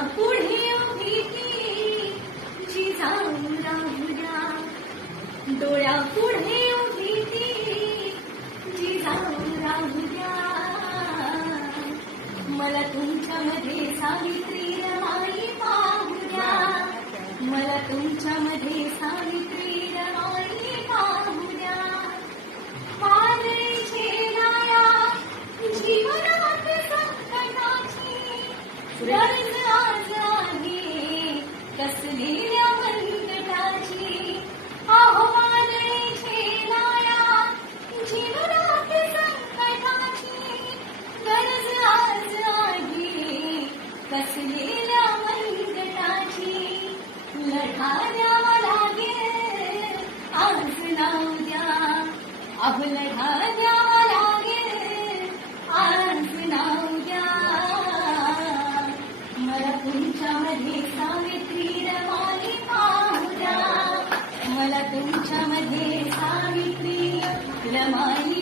पुढे उभी ती जाऊ राहुल्या डोळ्या पुढे उभी ती जाऊ राहुल्या मला तुमच्यामध्ये सावित्री रमाई पाहू द्या. मला तुमच्यामध्ये सावित्री रमाई पाहू द्या. पादळी जीवन संकटाची कसलेल्या संकटाची अहो झेलाया जीवनात संकटाची गरज आज आहे. कसलेल्या संकटाची लढा द्यावा लागेल आज नाव द्या. अहो लढा मदे स्वामित्री रमालीरा मल त मदे रमाली